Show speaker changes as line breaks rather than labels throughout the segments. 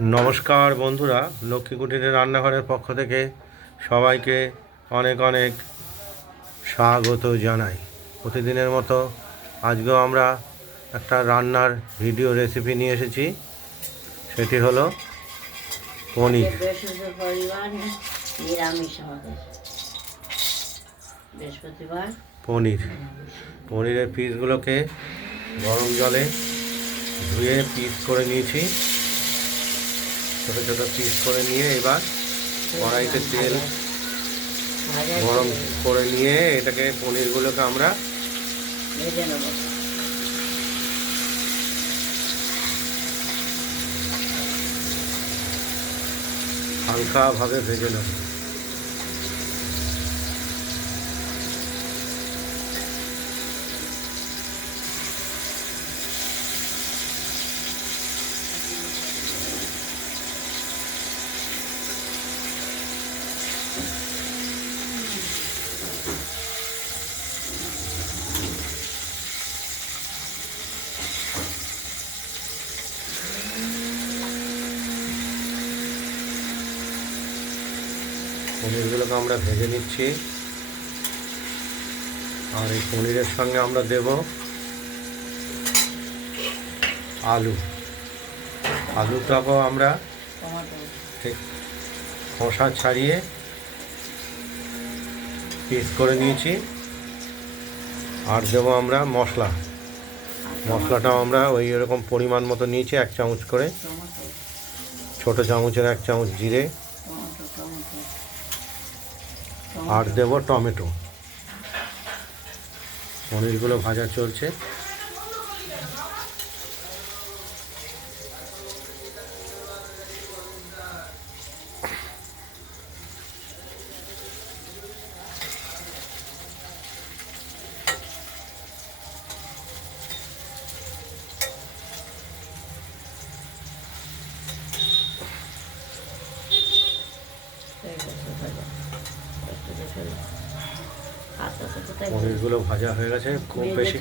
নমস্কার বন্ধুরা লক্ষ্মী কুটিরের রান্নাঘরের পক্ষ থেকে সবাইকে অনেক অনেক স্বাগত জানাই। প্রতিদিনের মতো আজকেও আমরা একটা রান্নার ভিডিও রেসিপি নিয়ে এসেছি। সেটি হলো পনির। পনির। পনিরের পিসগুলোকে গরম জলে ধুয়ে পিস করে নিয়েছি। ছোটো ছোটো পিস করে নিয়ে এবার কড়াইতে তেল গরম করে নিয়ে এটাকে পনিরগুলোকে আমরা
ভেজে নেব।
হালকাভাবে ভেজে নেব। পনিরগুলোকে আমরা ভেজে নিচ্ছি। আর এই পনিরের সঙ্গে আমরা দেব আলু। আলুটাকেও আমরা খোসা ছাড়িয়ে পিস করে নিয়েছি। আর দেবো আমরা মশলা। মশলাটাও আমরা ওই এরকম পরিমাণ মতো নিয়েছি এক চামচ করে। ছোটো চামচের এক চামচ জিরে
টমেটো টমেটো
আর দেব টমেটো। পনিরগুলো ভাজা চলছে
হয়ে গেছে ভাজা একটু দেখে নাও। হাতটা তো কোথায়
পনিরগুলো ভাজা হয়ে গেছে খুব বেশি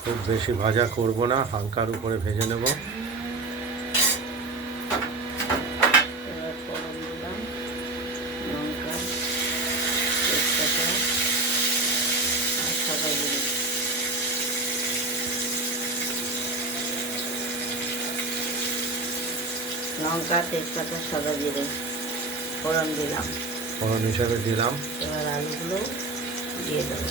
খুব বেশি ভাজা করব না হালকার উপরে ভেজে নেব
এবার ফোড়ন দিলাম লঙ্কা তেজপাতা আর সাদা জিরে লঙ্কা তেজপাতা সাদা জিরে ফোড়ন দিলাম।
ফোড়ন হিসাবে দিলাম।
এবার আলুগুলো দিয়ে দেবো।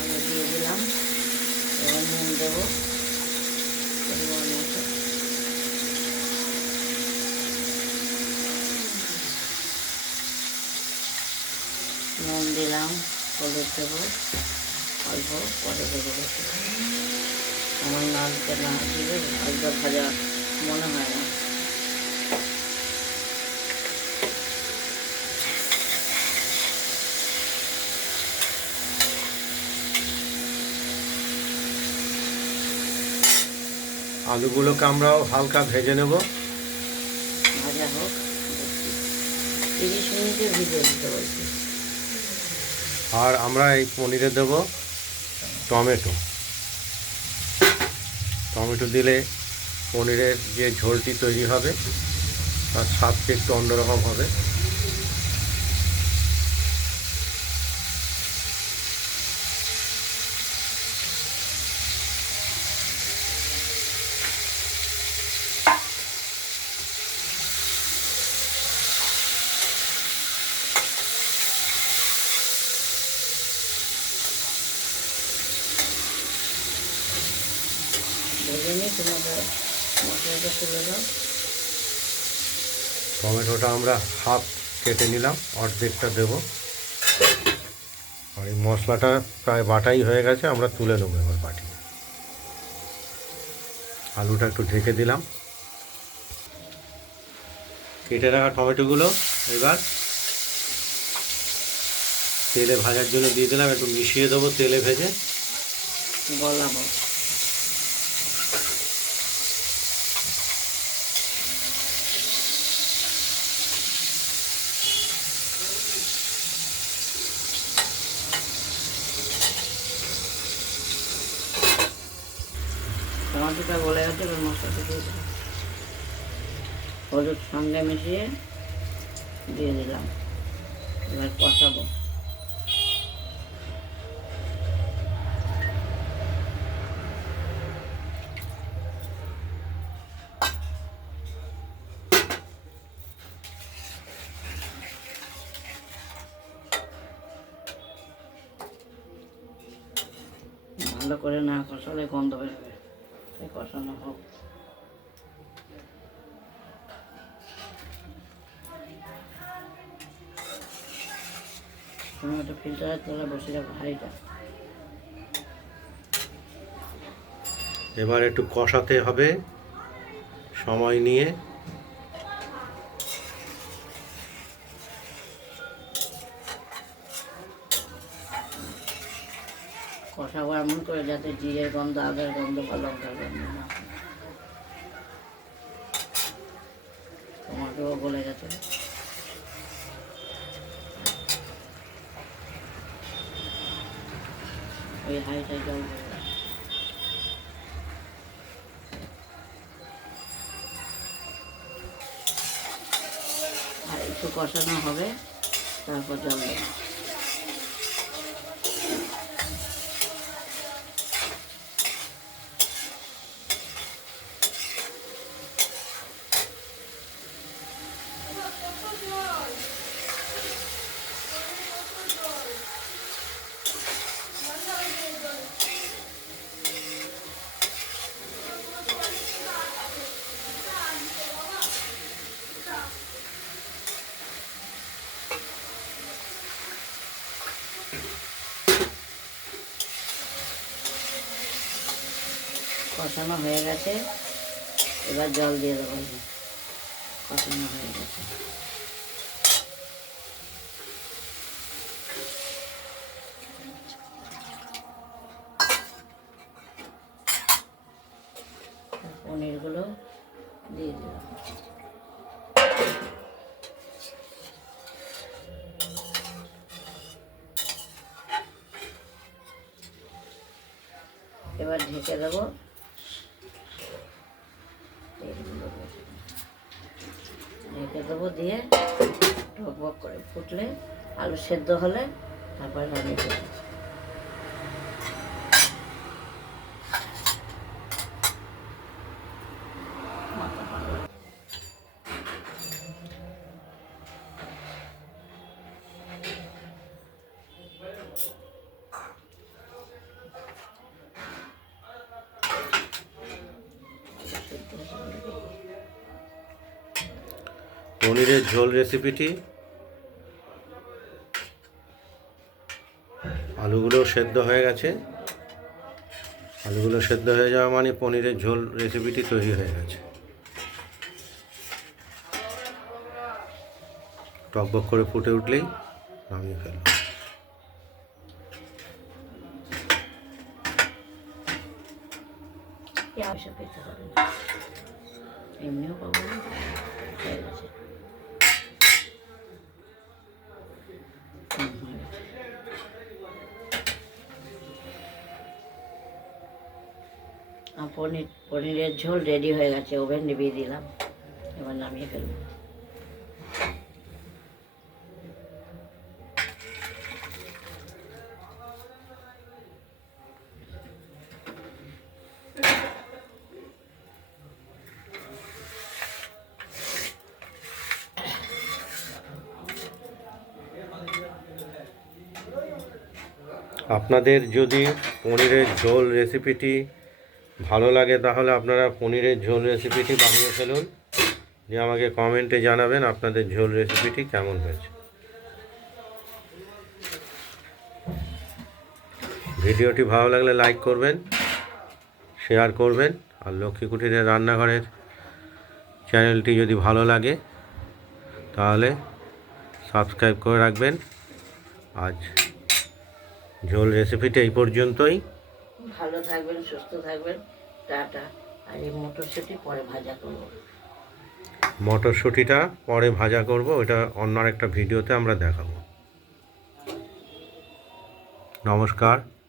আলু দিয়ে দিলাম। এবার নুন দেবো পরিমাণ মতো নুন দিলাম হলুদ দেবো অল্প পরে দেবো আমার নালকে না দিলে আলুটা ভাজা মনে হয় না।
আলুগুলোকে আমরাও হালকা ভেজে নেব।
ভাজা হোক তিরিশ মিনিটে ভিজে দিতে বলছি।
আর আমরা এই পনিরে দেব টমেটো। টমেটো দিলে পনিরের যে ঝোলটি তৈরি হবে, তার স্বাদটি একটু অন্যরকম হবে।
ভেজে নিই তোমাদের মশলাটা তুলে দাও।
টমেটোটা আমরা হাফ কেটে নিলাম অর্ধেকটা দেব। আর এই মশলাটা প্রায় বাটাই হয়ে গেছে আমরা তুলে নেব এবার বাটি আলুটা একটু ঢেকে দিলাম। কেটে রাখা টমেটোগুলো এবার তেলে ভাজার জন্য দিয়ে দিলাম একটু মিশিয়ে দেবো তেলে ভেজে।
গলাবো টমাটোটা গলে গেছে এবার মশলাটা দিয়ে দিলাম। হলুদ সঙ্গে মিশিয়ে দিয়ে দিলাম। এবার কষাবো। ভালো করে না কষালে গন্ধ বেরোবে। কষানো হোক একটা ফিল্টারের তলা বসে যাব হাঁড়িটা
এবার একটু কষাতে হবে সময় নিয়ে।
কষাবো এমন করে যাতে জিরের গন্ধ, আদার গন্ধ বা লঙ্কার গন্ধ না। টমাটোও গলে গেছে। ওই জল একটু কষানো হবে, তারপর জল দেবো। কষানো হয়ে গেছে। এবার জল দিয়ে দেবো। কষানো হয়ে গেছে। পনিরগুলো দিয়ে দিলাম এবার ঢেকে দেবো তেলগুলো বসে ঢেকে দেবো দিয়ে টক বক করে ফুটলে আলু সেদ্ধ হলে তারপরে নামিয়ে দেবো মাথা ভালো সেদ্ধ হলে
পনিরের ঝোল রেসিপিটি আলুগুলো সেদ্ধ হয়ে গেছে। আলুগুলো সেদ্ধ হয়ে যাওয়া মানে পনিরের ঝোল রেসিপিটি তৈরি হয়ে গেছে। টকবক করে ফুটে উঠলেই নামিয়ে ফেলব
এমনিও পাবো না হয়ে গেছে হুম, হয়ে গেছে। আর পনির, পনিরের ঝোল রেডি হয়ে গেছে, ওভেন নিভিয়ে দিলাম, এবার নামিয়ে ফেলব।
আপনাদের যদি পনিরের ঝোল রেসিপিটি ভালো লাগে তাহলে আপনারা পনিরের ঝোল রেসিপিটি বানিয়ে ফেলুন। দিয়ে আমাকে কমেন্টে জানাবেন আপনাদের ঝোল রেসিপিটি কেমন হয়েছে। ভিডিওটি ভালো লাগলে লাইক করবেন শেয়ার করবেন, আর লক্ষ্মী কুটিরের রান্নাঘরের চ্যানেলটি যদি ভালো লাগে, তাহলে সাবস্ক্রাইব করে রাখবেন। আজ ঝোল রেসিপিটা এই পর্যন্তই।
ভালো থাকবেন, সুস্থ থাকবেন। টাটা। আর এই মটরশুঁটি পরে ভাজা করব।
মটরশুঁটিটা পরে ভাজা করব, ওটা অন্য একটা ভিডিওতে আমরা দেখাবো। নমস্কার।